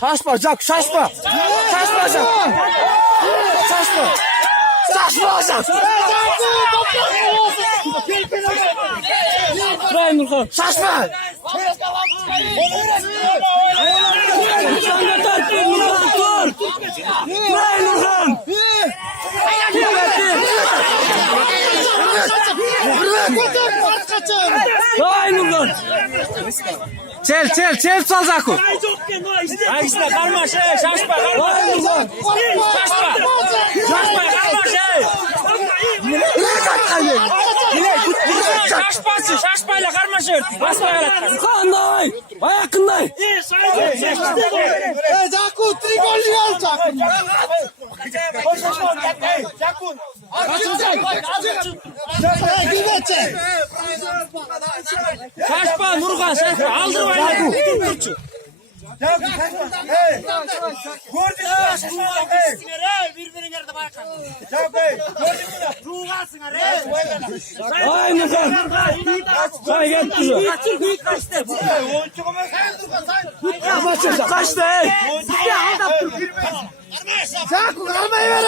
Şaşma Jack, şaşma. Şaşma Jack. Şaşma. Şaşma Jack. Buraya Nurhan. Şaşma. Dur. Buraya Nurhan. Buraya Nurhan. Çel Salzaku. Ayşe karma şey, şaşma karma. Şaşma karma şey. Şaşmayla karma şey. Basma yarat. Kanday. Ayakınday. Jaku trigolli alacak. Şaşma Nurhan şaşma. Aldırma ya. Ay Nurhan. Ay gel kızım. Kaçtı. Jaku karmayı ver.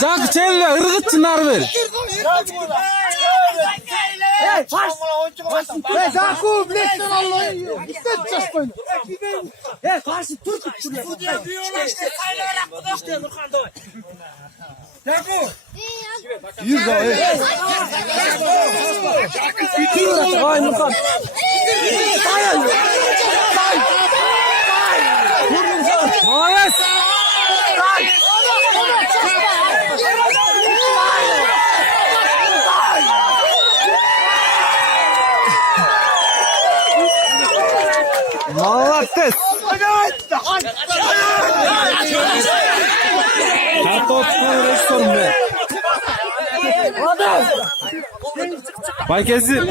Jack çelle ırgıt çınar ver. Jaku bilekten Allah'ı isteteceğiz koyunu. Karşı Türk şuraya. Yüz daha. Ay Nurhan. Evet. Молодец! Kartopçuların restoranı be. Bay kezi.